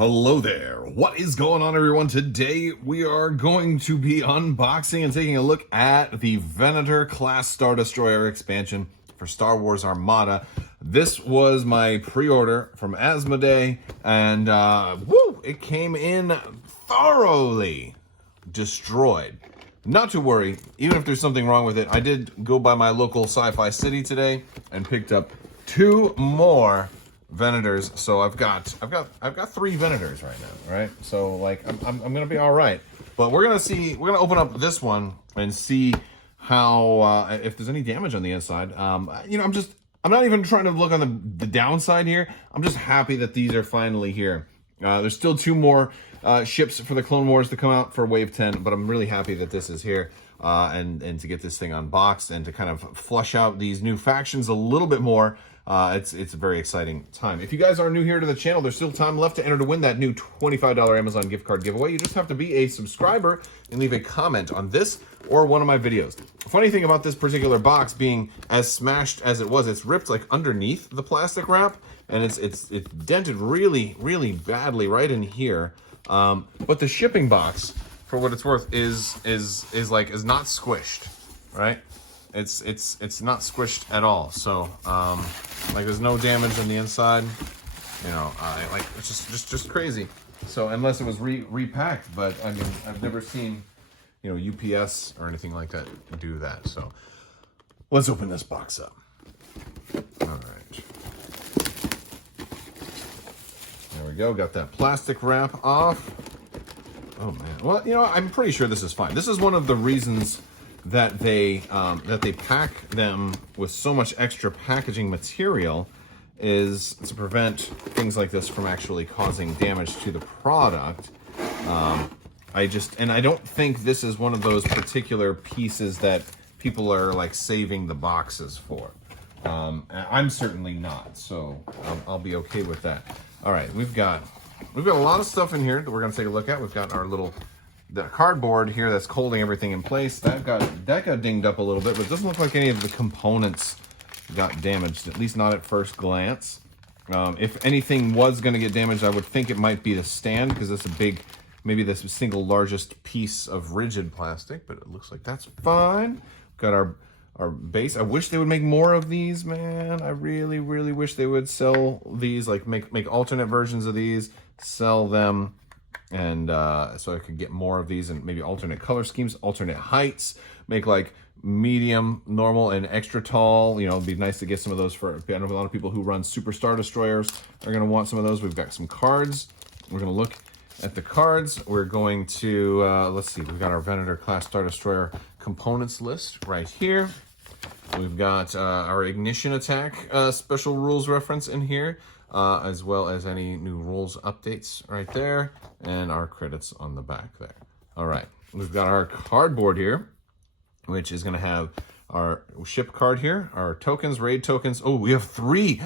Hello there. What is going on, everyone? Today we are going to be unboxing and taking a look at the Venator class Star Destroyer expansion for Star Wars Armada. This was my pre-order from Asmodee, and it came in thoroughly destroyed. Not to worry, even if there's something wrong with it, I did go by my local Sci-Fi City today and picked up 2 more Venators. So I've got 3 Venators right now, right? So like I'm gonna be all right. But we're gonna open up this one and see how if there's any damage on the inside. I'm not even trying to look on the downside here. I'm just happy that these are finally here. There's still 2 more ships for the Clone Wars to come out for Wave 10, but I'm really happy that this is here and to get this thing unboxed and to kind of flush out these new factions a little bit more. It's a very exciting time. If you guys are new here to the channel, there's still time left to enter to win that new $25 Amazon gift card giveaway. You just have to be a subscriber and leave a comment on this or one of my videos. Funny thing about this particular box being as smashed as it was, it's ripped like underneath the plastic wrap, and it's dented really, really badly right in here. But the shipping box, for what it's worth, is not squished, right? It's not squished at all. So like there's no damage on the inside, you know. Like it's just crazy. So unless it was repacked, but I mean I've never seen, you know, UPS or anything like that do that. So let's open this box up. All right. There we go. Got that plastic wrap off. Oh man. Well, you know, I'm pretty sure this is fine. This is one of the reasons that they pack them with so much extra packaging material, is to prevent things like this from actually causing damage to the product. I don't think this is one of those particular pieces that people are like saving the boxes for. I'm certainly not, so I'll be okay with that. All right, we've got a lot of stuff in here that we're gonna take a look at. We've got our the cardboard here that's holding everything in place. That got dinged up a little bit, but it doesn't look like any of the components got damaged, at least not at first glance. If anything was going to get damaged, I would think it might be the stand, because it's a big, maybe this single largest piece of rigid plastic, but it looks like that's fine. We've got our base. I wish they would make more of these, man. I really, really wish they would sell these, like make alternate versions of these, sell them, and so I could get more of these, and maybe alternate color schemes, alternate heights, make like medium, normal, and extra tall. You know, it'd be nice to get some of those for, I know a lot of people who run Super Star Destroyers are going to want some of those. We've got some cards. We're going to look at the cards. We're going to, let's see, we've got our Venator class Star Destroyer components list right here. We've got our ignition attack special rules reference in here, as well as any new rules updates right there, and our credits on the back there. All right, we've got our cardboard here, which is going to have our ship card here, our tokens, raid tokens. Oh, we have 3.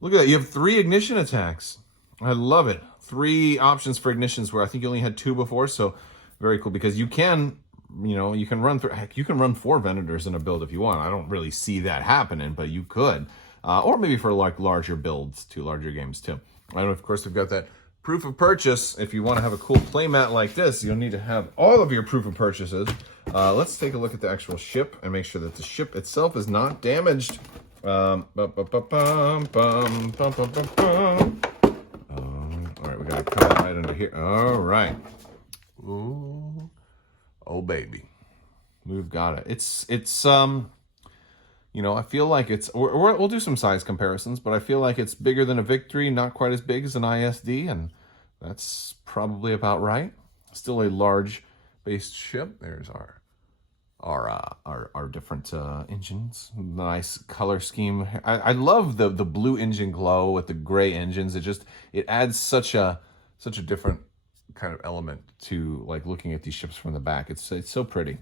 Look at that. You have 3 ignition attacks. I love it. 3 options for ignitions, where I think you only had 2 before. So very cool, because you can, you know, you can run through, heck, you can run 4 Venators in a build if you want. I don't really see that happening, but you could. Or maybe for like larger builds too, larger games too. And of course, we've got that proof of purchase. If you want to have a cool playmat like this, you'll need to have all of your proof of purchases. Let's take a look at the actual ship and make sure that the ship itself is not damaged. All right, we got to cut it right under here. All right. Ooh, oh baby, we've got it. It's you know, I feel like it's, we'll do some size comparisons, but I feel like it's bigger than a Victory, not quite as big as an ISD, and that's probably about right. Still a large based ship. There's our different engines. Nice color scheme. I love the blue engine glow with the gray engines. It adds such a different kind of element to like looking at these ships from the back. It's so pretty.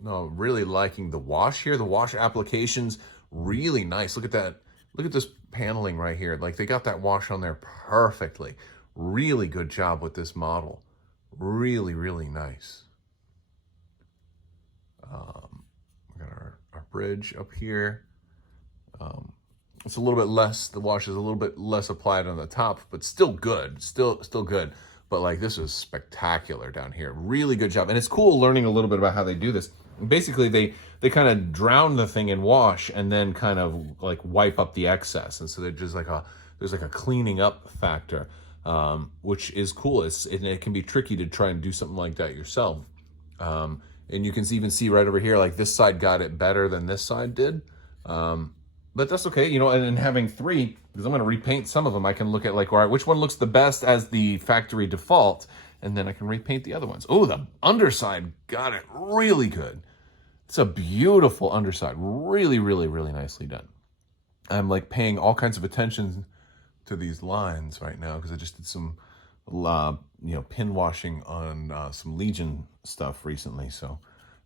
No, really liking the wash here. The wash applications, really nice. Look at that. Look at this paneling right here. Like they got that wash on there perfectly. Really good job with this model. Really, really nice. We got our bridge up here. It's a little bit less, the wash is a little bit less applied on the top, but still good, still good. But like, this is spectacular down here. Really good job. And it's cool learning a little bit about how they do this. Basically, they kind of drown the thing in wash and then kind of like wipe up the excess. And so they're just like there's like a cleaning up factor, which is cool. It can be tricky to try and do something like that yourself. And you can even see right over here, like this side got it better than this side did. But that's okay, you know, and having 3, because I'm going to repaint some of them, I can look at like, all right, which one looks the best as the factory default, and then I can repaint the other ones. Oh, the underside got it really good. It's a beautiful underside. Really, really, really nicely done. I'm like paying all kinds of attention to these lines right now because I just did some, pin washing on some Legion stuff recently. So,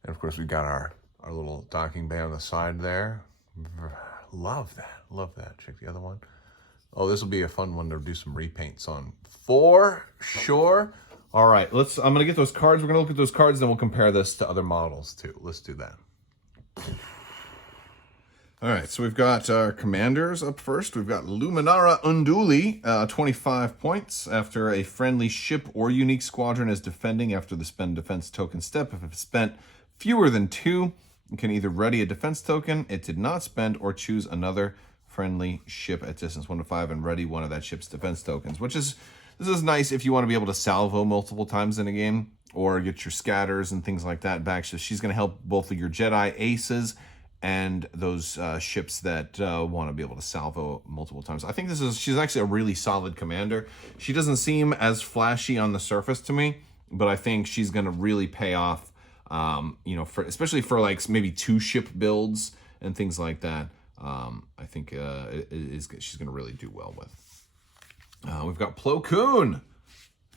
and of course, we've got our little docking bay on the side there. Love that. Check the other one. Oh, this will be a fun one to do some repaints on for sure. All right, I'm gonna get those cards. We're gonna look at those cards, then we'll compare this to other models too. Let's do that. All right, so we've got our commanders up first. We've got Luminara Unduli, 25 points after a friendly ship or unique squadron is defending after the spend defense token step. If it's spent fewer than 2, you can either ready a defense token it did not spend or choose another friendly ship at distance 1 to 5 and ready one of that ship's defense tokens, this is nice if you want to be able to salvo multiple times in a game or get your scatters and things like that back. So she's going to help both of your Jedi aces and those ships that want to be able to salvo multiple times. I think she's actually a really solid commander. She doesn't seem as flashy on the surface to me, but I think she's going to really pay off. Especially for like maybe 2 ship builds and things like that. I think she's going to really do well with. We've got Plo Koon.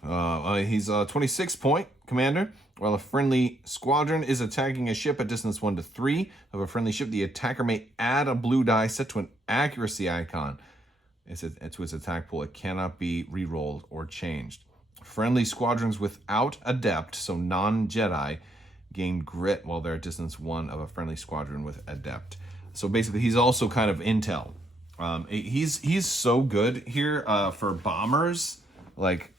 He's a 26-point commander. While a friendly squadron is attacking a ship at distance 1 to 3 of a friendly ship, the attacker may add a blue die set to an accuracy icon to its attack pool. It cannot be re-rolled or changed. Friendly squadrons without adept, so non-Jedi, gain grit while they're at distance 1 of a friendly squadron with adept. So basically, he's also kind of intel. He's so good here for bombers, like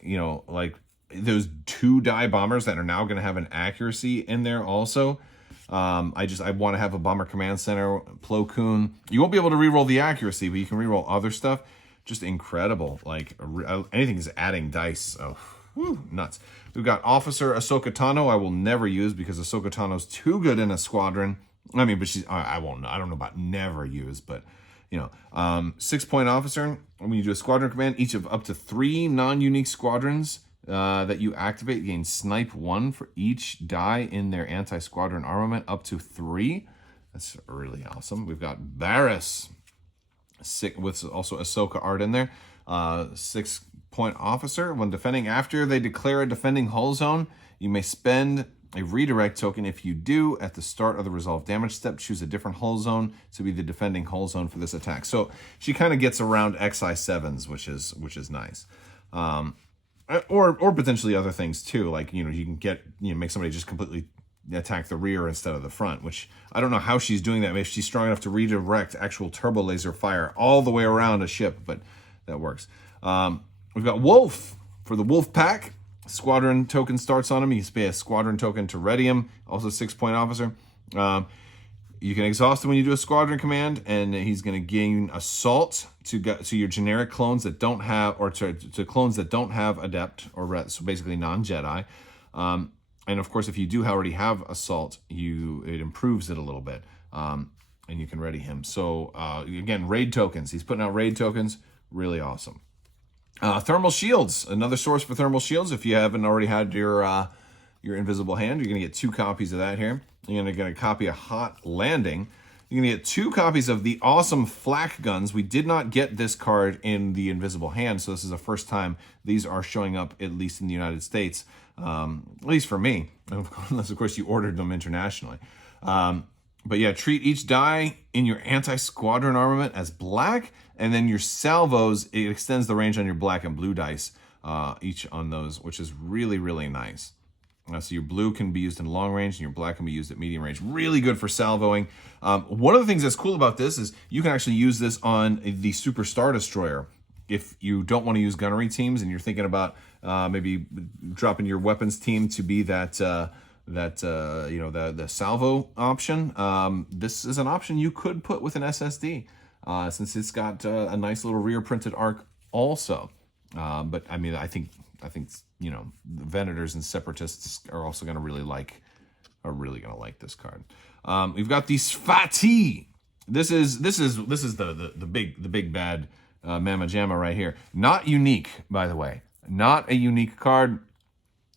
those 2 die bombers that are now going to have an accuracy in there also. I want to have a bomber command center. Plo Koon. You won't be able to reroll the accuracy, but you can reroll other stuff. Just incredible. Like anything is adding dice. Oh, whew, nuts. We've got Officer Ahsoka Tano. I will never use because Ahsoka Tano's too good in a squadron. I mean, but I don't know about never use, but 6-point officer. When you do a squadron command, each of up to 3 non-unique squadrons that you activate gain snipe 1 for each die in their anti-squadron armament, up to 3. That's really awesome. We've got Varys, with also Ahsoka art in there. 6-point officer. When defending, after they declare a defending hull zone, you may spend a redirect token. If you do, at the start of the resolve damage step, choose a different hull zone to be the defending hull zone for this attack. So she kind of gets around XI7s, which is nice. Or potentially other things too, like you can make somebody just completely attack the rear instead of the front, which I don't know how she's doing that. Maybe she's strong enough to redirect actual turbo laser fire all the way around a ship, but that works. We've got Wolf for the Wolf Pack. Squadron token starts on him. You pay a squadron token to ready him. Also 6-point officer. You can exhaust him when you do a squadron command, and he's going to gain assault to your generic clones that don't have, or to clones that don't have adept or so basically non-Jedi. And of course, if you do already have assault, it improves it a little bit, and you can ready him. So again, raid tokens. He's putting out raid tokens. Really awesome. Thermal shields, another source for thermal shields. If you haven't already had your invisible hand, you're going to get 2 copies of that here. You're going to get a copy of Hot Landing. You're going to get 2 copies of the awesome flak guns. We did not get this card in the invisible hand, so this is the first time these are showing up, at least in the United States, at least for me, unless of course you ordered them internationally. But yeah, treat each die in your anti-squadron armament as black, and then your salvos, it extends the range on your black and blue dice, each on those, which is really, really nice. So your blue can be used in long range and your black can be used at medium range. Really good for salvoing. One of the things that's cool about this is you can actually use this on the Super Star Destroyer. If you don't want to use gunnery teams and you're thinking about maybe dropping your weapons team to be the salvo option, this is an option you could put with an SSD since it's got a nice little rear printed arc also. But I mean, I think the Venators and Separatists are also going to really like this card. We've got the Sfati. This is the big bad Mamma Jamma right here. Not unique, by the way. Not a unique card.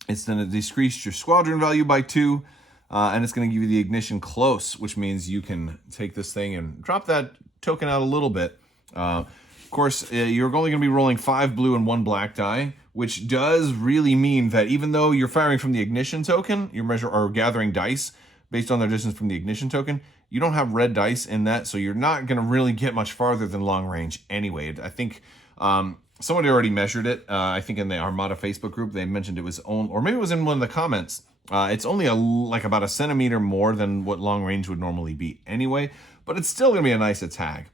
It's going to decrease your squadron value by 2, and it's going to give you the ignition close, which means you can take this thing and drop that token out a little bit. Of course, you're only going to be rolling 5 blue and 1 black die, which does really mean that even though you're firing from the ignition token, you're gathering dice based on their distance from the ignition token, you don't have red dice in that, so you're not going to really get much farther than long range anyway. I think somebody already measured it. I think in the Armada Facebook group, they mentioned it was or maybe it was in one of the comments. It's only about a centimeter more than what long range would normally be anyway, but it's still going to be a nice attack.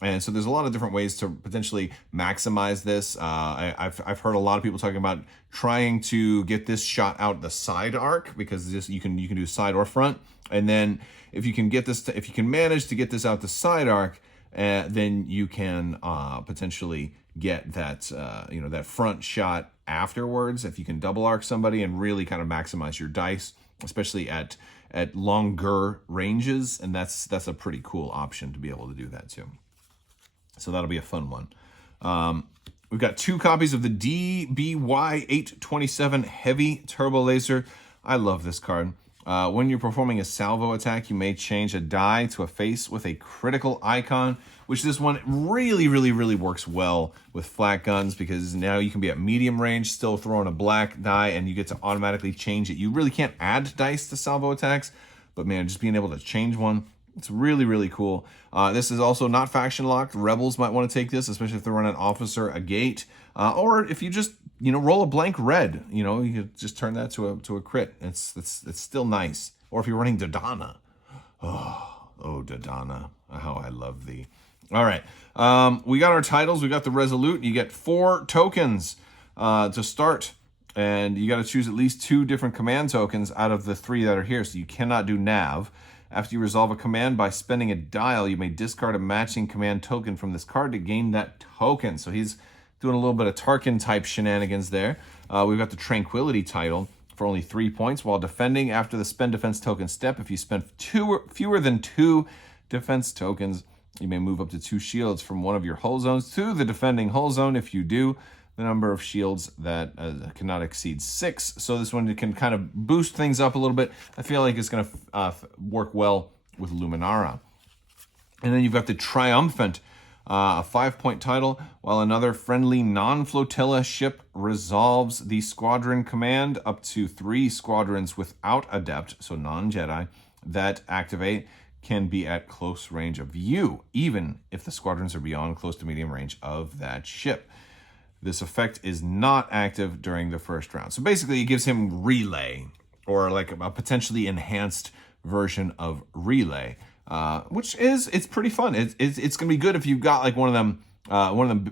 And so there's a lot of different ways to potentially maximize this. I've heard a lot of people talking about trying to get this shot out the side arc, because you can do side or front. And then if you can manage to get this out the side arc, then you can potentially get that that front shot afterwards. If you can double arc somebody and really kind of maximize your dice, especially at longer ranges, and that's a pretty cool option to be able to do that too. So that'll be a fun one. We've got 2 copies of the DBY-827 Heavy Turbo Laser. I love this card. When you're performing a salvo attack, you may change a die to a face with a critical icon, which this one really works well with flat guns, because now you can be at medium range, still throwing a black die, and you get to automatically change it. You really can't add dice to salvo attacks, but man, just being able to change one, it's really cool. This is also not faction locked. Rebels might want to take this, especially if they're running officer, a gate, or if you just roll a blank red. You could just turn that to a crit. It's still nice. Or if you're running Dodana, oh Dodana, how I love thee. All right, we got our titles. We got the Resolute. You get 4 tokens to start, and you got to choose at least 2 different command tokens out of the 3 that are here. So you cannot do nav. After you resolve a command by spending a dial, you may discard a matching command token from this card to gain that token. So he's doing a little bit of Tarkin-type shenanigans there. We've got the Tranquility title for only 3 points. While defending after the spend defense token step, if you spend fewer than 2 defense tokens, you may move up to 2 shields from one of your hull zones to the defending hull zone. If you do, the number of shields that cannot exceed 6. So this one can kind of boost things up a little bit. I feel like it's going to work well with Luminara. And then you've got the Triumphant, a 5-point title. While another friendly non-flotilla ship resolves the squadron command, up to 3 squadrons without Adept, so non-Jedi, that activate can be at close range of you, even if the squadrons are beyond close to medium range of that ship. This effect is not active during the first round. So basically, it gives him relay, or like a potentially enhanced version of relay, it's pretty fun. It's gonna be good if you've got like one of them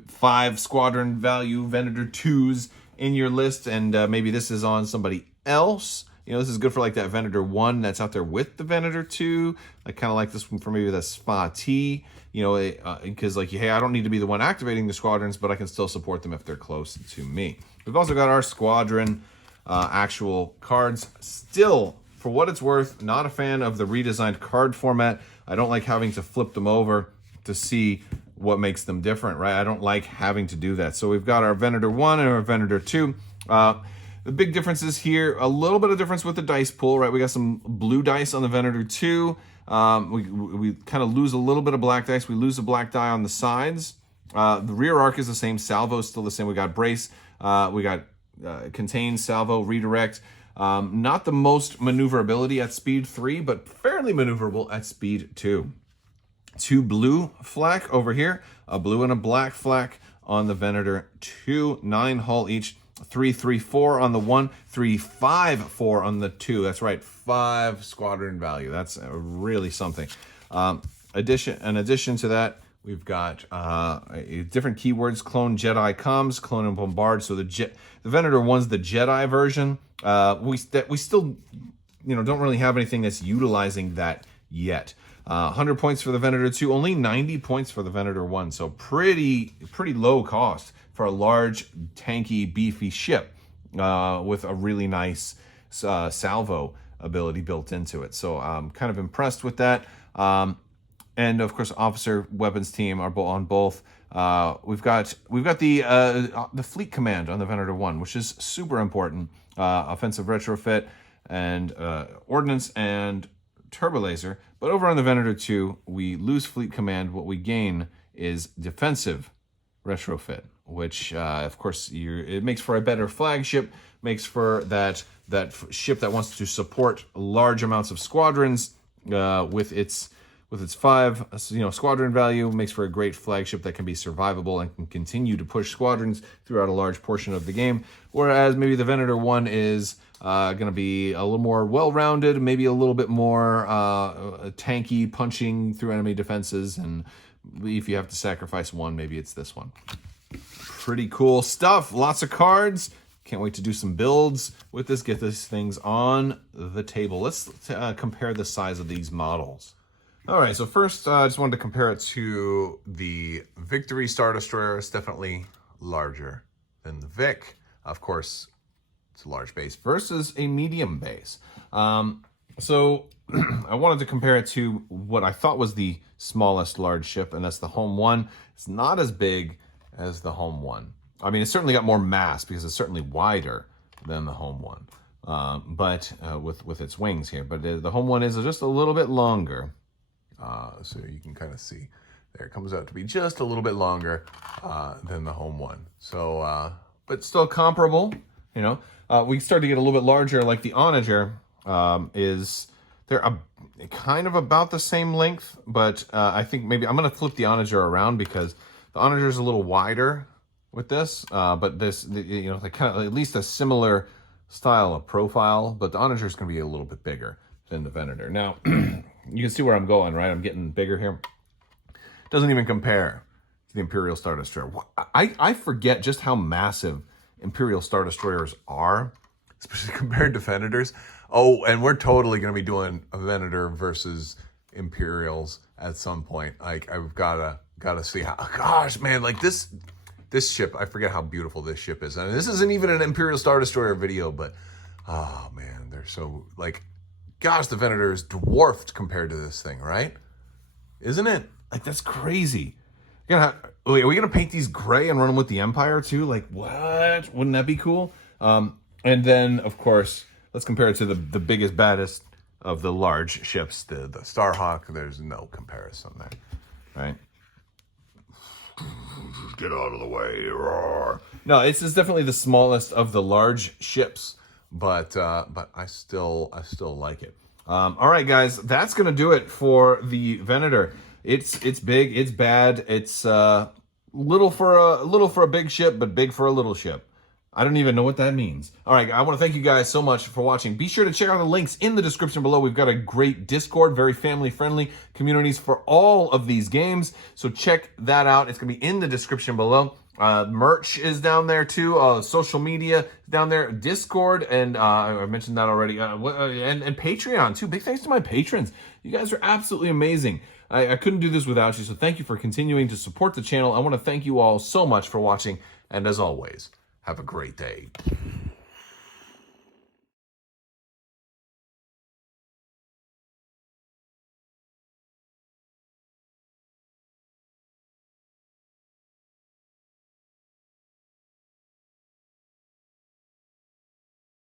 5 squadron value Venator 2s in your list, and maybe this is on somebody else. This is good for like that Venator 1 that's out there with the Venator 2. I kind of like this one for maybe the Spa-T. Because hey, I don't need to be the one activating the squadrons, but I can still support them if they're close to me. We've also got our squadron actual cards. Still, for what it's worth, not a fan of the redesigned card format. I don't like having to flip them over to see what makes them different, right? I don't like having to do that. So we've got our Venator 1 and our Venator 2. The big difference is here, a little bit of difference with the dice pool, right? We got some blue dice on the Venator 2. We kind of lose a little bit of black dice. We lose a black die on the sides. The rear arc is the same. Salvo is still the same. We got brace. We got contain, salvo, redirect. Not the most maneuverability at speed 3, but fairly maneuverable at speed 2. 2 blue flak over here. A blue and a black flak on the Venator 2. 9 hull each. 334 on the 1, 354 on the 2. That's right, 5 squadron value. That's really something. In addition to that, we've got different keywords: clone Jedi comms, clone and bombard. So the Venator 1's the Jedi version. We still, don't really have anything that's utilizing that yet. 100 points for the Venator 2, only 90 points for the Venator 1. So pretty low cost for a large, tanky, beefy ship with a really nice salvo ability built into it. So I'm kind of impressed with that. And of course, officer weapons team are on both. We've got the fleet command on the Venator 1, which is super important. Offensive retrofit and ordnance and turbo laser. But over on the Venator 2, we lose fleet command. What we gain is defensive retrofit, which of course it makes for a better flagship, makes for that ship that wants to support large amounts of squadrons with its 5 squadron value, makes for a great flagship that can be survivable and can continue to push squadrons throughout a large portion of the game. Whereas maybe the Venator 1 is going to be a little more well-rounded, maybe a little bit more tanky, punching through enemy defenses, and if you have to sacrifice one, maybe it's this one. Pretty cool stuff. Lots of cards. Can't wait to do some builds with this, get these things on the table. Let's compare the size of these models. All right, so first I just wanted to compare it to the Victory Star Destroyer. It's definitely larger than the Vic. Of course, it's a large base versus a medium base. So I wanted to compare it to what I thought was the smallest large ship, and that's the Home 1. It's not as big as the Home 1. I mean, it's certainly got more mass because it's certainly wider than the Home 1, but with its wings here. But the Home 1 is just a little bit longer. So you can kind of see there, it comes out to be just a little bit longer than the Home 1. So, but still comparable, we start to get a little bit larger, like the Onager they're kind of about the same length, but I think maybe I'm going to flip the Onager around because the Onager is a little wider with this, but they kind of at least a similar style of profile, but the Onager is going to be a little bit bigger than the Venator. Now, you can see where I'm going, right? I'm getting bigger here. Doesn't even compare to the Imperial Star Destroyer. I forget just how massive Imperial Star Destroyers are, especially compared to Venators. Oh, and we're totally going to be doing a Venator versus Imperials at some point. Like, I've gotta see how. Gosh, man, like this ship. I forget how beautiful this ship is. And this isn't even an Imperial Star Destroyer video, but oh man, they're so like. Gosh, the Venator is dwarfed compared to this thing, right? Isn't it? Like, that's crazy. Are we going to paint these gray and run them with the Empire, too? Like, what? Wouldn't that be cool? And then, of course, let's compare it to the biggest, baddest of the large ships, the Starhawk. There's no comparison there, right? Get out of the way. Roar. No, it's definitely the smallest of the large ships. But I still like it. All right, guys, that's gonna do it for the Venator. It's big, it's bad, it's little for a big ship, but big for a little ship. I don't even know what that means. All right, I want to thank you guys so much for watching. Be sure to check out the links in the description below. We've got a great Discord, very family-friendly communities for all of these games. So check that out. It's gonna be in the description below. Merch is down there too. Social media is down there. Discord, and I mentioned that already. And Patreon too. Big thanks to my patrons. You guys are absolutely amazing. I couldn't do this without you, so thank you for continuing to support the channel. I want to thank you all so much for watching, and as always, have a great day.